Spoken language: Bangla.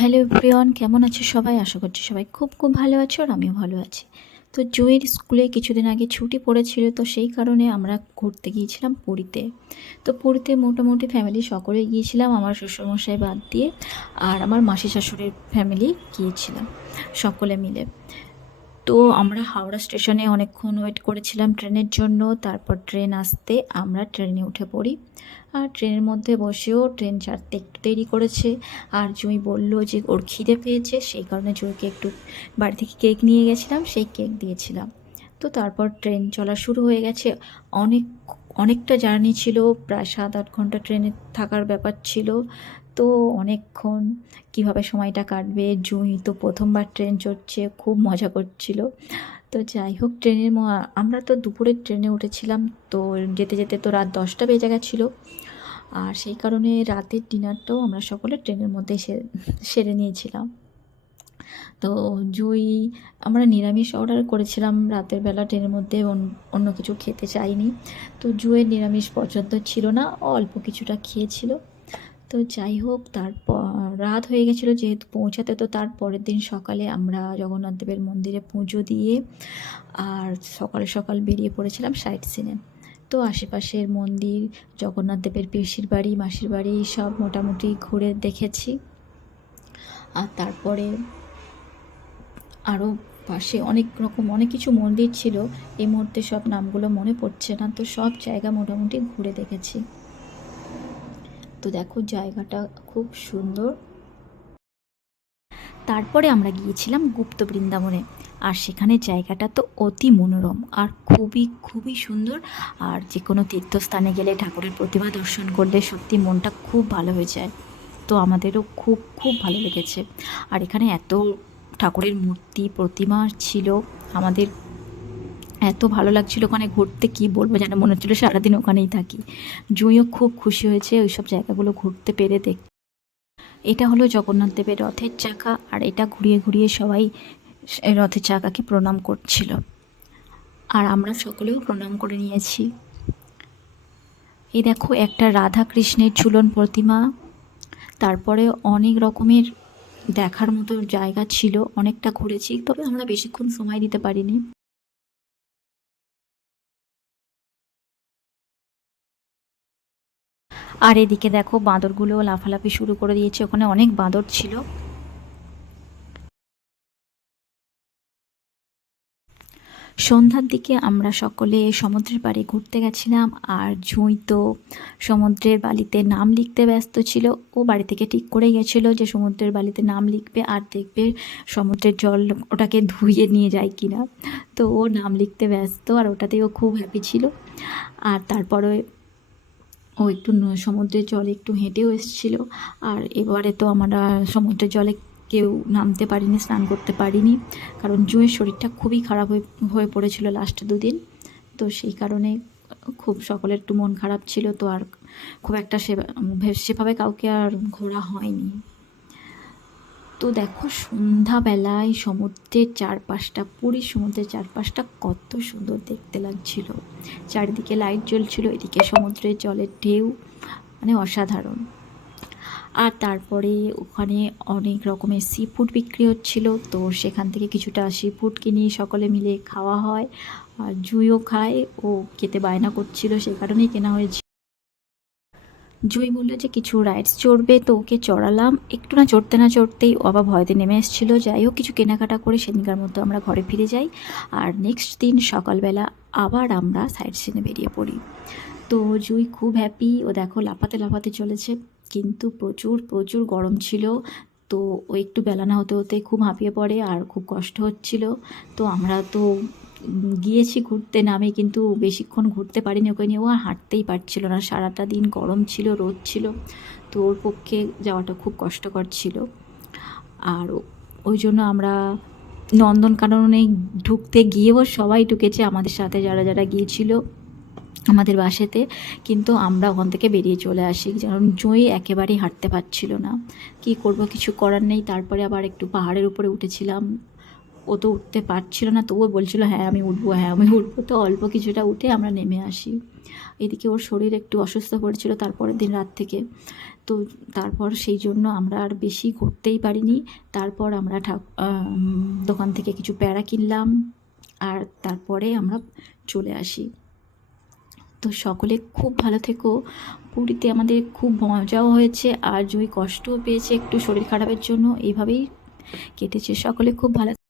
হ্যালো প্রিয়ন কেমন আছো সবাই? আশা করছি সবাই খুব খুব ভালো আছো আর আমিও ভালো আছি। তো জয়ের স্কুলে কিছুদিন আগে ছুটি পড়েছিল, তো সেই কারণে আমরা ঘুরতে গিয়েছিলাম পুরীতে। তো পুরীতে মোটামুটি ফ্যামিলি সকলে গিয়েছিলাম, আমার শ্বশুরমশাই বাদ দিয়ে আর আমার মাসি শাশুড়ির ফ্যামিলি গিয়েছিলাম, সকলে মিলে। তো আমরা হাওড়া স্টেশনে অনেকক্ষণ ওয়েট করেছিলাম ট্রেনের জন্য, তারপর ট্রেন আসতে আমরা ট্রেনে উঠে পড়ি। আর ট্রেনের মধ্যে বসেও ট্রেন ছাড়তে একটু দেরি করেছে। আর জুঁই বলল যে ওর খিদে পেয়েছে, সেই কারণে জুঁইকে একটু বাড়ি থেকে কেক নিয়ে গেছিলাম, সেই কেক দিয়েছিলাম। তো তারপর ট্রেন চলা শুরু হয়ে গেছে। অনেক অনেকটা জার্নি ছিল, প্রায় সাত আট ঘণ্টা ট্রেনে থাকার ব্যাপার ছিল। তো অনেকক্ষণ কীভাবে সময়টা কাটবে, জুঁই তো প্রথমবার ট্রেন চড়ছে, খুব মজা করছিল। তো যাই হোক, ট্রেনের আমরা তো দুপুরে ট্রেনে উঠেছিলাম, তো যেতে যেতে তো রাত দশটা বেজে গেছিল। আর সেই কারণে রাতের ডিনারটাও আমরা সকলে ট্রেনের মধ্যে সেরে নিয়েছিলাম। তো জুই, আমরা নিরামিষ অর্ডার করেছিলাম রাতের বেলা ট্রেনের মধ্যে, অন- অন্য কিছু খেতে চাইনি। তো জুয়ের নিরামিষ পছন্দ ছিল না, অল্প কিছুটা খেয়েছিল। তো যাই হোক, তারপর রাত হয়ে গেছিল যেহেতু পৌঁছাতে, তো তার পরের দিন সকালে আমরা জগন্নাথ দেবের মন্দিরে পুজো দিয়ে আর সকালে সকাল বেরিয়ে পড়েছিলাম সাইট সিনে তো আশেপাশের মন্দির, জগন্নাথ দেবের পিসির বাড়ি, মাসির বাড়ি, সব মোটামুটি ঘুরে দেখেছি। আর তারপরে আরও পাশে অনেক রকম, অনেক কিছু মন্দির ছিল। এই মুহূর্তে সব নামগুলো মনে পড়ছে না, তো সব জায়গা মোটামুটি ঘুরে দেখেছি। তো দেখো, জায়গাটা খুব সুন্দর। তারপরে আমরা গিয়েছিলাম গুপ্ত বৃন্দাবনে, আর সেখানে জায়গাটা তো অতি মনোরম আর খুবই খুবই সুন্দর। আর যে কোনো তীর্থস্থানে গেলে ঠাকুরের প্রতিমা দর্শন করলে সত্যি মনটা খুব ভালো হয়ে যায়। তো আমাদেরও খুব খুব ভালো লেগেছে। আর এখানে এত ঠাকুরের মূর্তি, প্রতিমা ছিল। আমাদের এত ভালো লাগছিল ওখানে ঘুরতে, কি বলব যেন মনে হচ্ছিল সারাদিন ওখানেই থাকি। জুঁইও খুব খুশি হয়েছে ওই সব জায়গাগুলো ঘুরতে পেরে দেখ এটা হলো জগন্নাথ দেবের রথের চাকা, আর এটা ঘুরিয়ে ঘুরিয়ে সবাই রথের চাকাকে প্রণাম করছিল। আর আমরা সকলেও প্রণাম করে নিয়েছি। এই দেখো একটা রাধা কৃষ্ণের ঝুলন প্রতিমা, তারপরে অনেক রকমের দেখার মতো জায়গা ছিল, অনেকটা ঘুরেছি, তবে আমরা বেশিক্ষণ সময় দিতে পারিনি। আর এদিকে দেখো, বাঁদরগুলো লাফালাফি শুরু করে দিয়েছে, ওখানে অনেক বাঁদর ছিল। সন্ধ্যার দিকে আমরা সকলে সমুদ্রের পাড়ে ঘুরতে গেছিলাম আর জুঁই তো সমুদ্রের বালিতে নাম লিখতে ব্যস্ত ছিল। ও বাড়ি থেকে ঠিক করে গেছিল যে সমুদ্রের বালিতে নাম লিখবে আর দেখবে সমুদ্রের জল ওটাকে ধুয়ে নিয়ে যায় কিনা। তো ও নাম লিখতে ব্যস্ত আর ওটাতেই ও খুব হ্যাপি ছিল। আর তারপরে ও একটু সমুদ্রের জলে একটু হেঁটেও এসেছিল। আর এবারে তো আমরা সমুদ্রের জলে কেউ নামতে পারিনি, স্নান করতে পারিনি। কারণ জুঁয়ের শরীরটা খুবই খারাপ হয়ে হয়ে পড়েছিল লাস্ট দুদিন। তো সেই কারণে খুব সকলের একটু মন খারাপ ছিল। তো আর খুব একটা সেভাবে কাউকে আর ঘোরা হয়নি। তো দেখো সন্ধ্যাবেলায় সমুদ্রের চারপাশটা পুরী সমুদ্রের চারপাশটা কত সুন্দর দেখতে লাগছিল। চারিদিকে লাইট জ্বলছিল, এদিকে সমুদ্রের জলের ঢেউ মানে অসাধারণ। আর তারপরে ওখানে অনেক রকমের সি ফুড বিক্রি হচ্ছিল। তো সেখান থেকে কিছুটা সি ফুড কিনে সকলে মিলে খাওয়া হয় আর জুইও খায়। ও খেতে বায়না করছিল, সে কারণেই কেনা হয়েছে। জুই বলল যে, কিছু রাইডস চড়বে, তো ওকে চড়ালাম। একটু না চড়তে না চড়তেই ও আবার ভয়তে নেমে এসেছিল যাই হোক, কিছু কেনাকাটা করে সেদিনকার মতো আমরা ঘরে ফিরে যাই। আর নেক্সট দিন সকালবেলা আবার আমরা সাইড সিনে বেরিয়ে পড়ি। তো জুই খুব হ্যাপি ও দেখো লাফাতে লাফাতে চলেছে। কিন্তু প্রচুর প্রচুর গরম ছিল। তো ও একটু বেলানা হতে হতে খুব হাঁপিয়ে পড়ে আর খুব কষ্ট হচ্ছিল। তো আমরা তো গিয়েছি ঘুরতে, নামে কিন্তু বেশিক্ষণ ঘুরতে পারিনি ওকে নিয়ে। ও আর হাঁটতেই পারছিল না। সারাটা দিন গরম ছিল, রোদ ছিল। তো ওর পক্ষে যাওয়াটা খুব কষ্টকর ছিল। আর ওই জন্য আমরা নন্দনকাননে ঢুকতে গিয়েও সবাই ঢুকেছে আমাদের সাথে যারা যারা গিয়েছিল। আমাদের বাসাতে, কিন্তু আমরা ওখান থেকে বেরিয়ে চলে আসি। কারণ জুঁই একেবারেই হাঁটতে পারছিল না। কি করব, কিছু করার নেই। তারপরে আবার একটু পাহাড়ের উপরে উঠেছিলাম। ও তো উঠতে পারছিল না। তবুও বলছিল হ্যাঁ আমি উঠবো হ্যাঁ আমি উঠবো। তো অল্প কিছুটা উঠে আমরা নেমে আসি। এদিকে ওর শরীর একটু অসুস্থ পড়েছিল তারপরের দিন রাত থেকে। তো তারপর সেই জন্য আমরা আর বেশি ঘুরতেই পারিনি। তারপর আমরা দোকান থেকে কিছু প্যাড়া কিনলাম। আর তারপরে আমরা চলে আসি। তো সকলে খুব ভালো থেকো। পুরীতে আমাদের খুব মজাও হয়েছে আর জুই কষ্টও পেয়েছে একটু শরীর খারাপের জন্য। এইভাবেই কেটেছে। সকলে খুব ভালো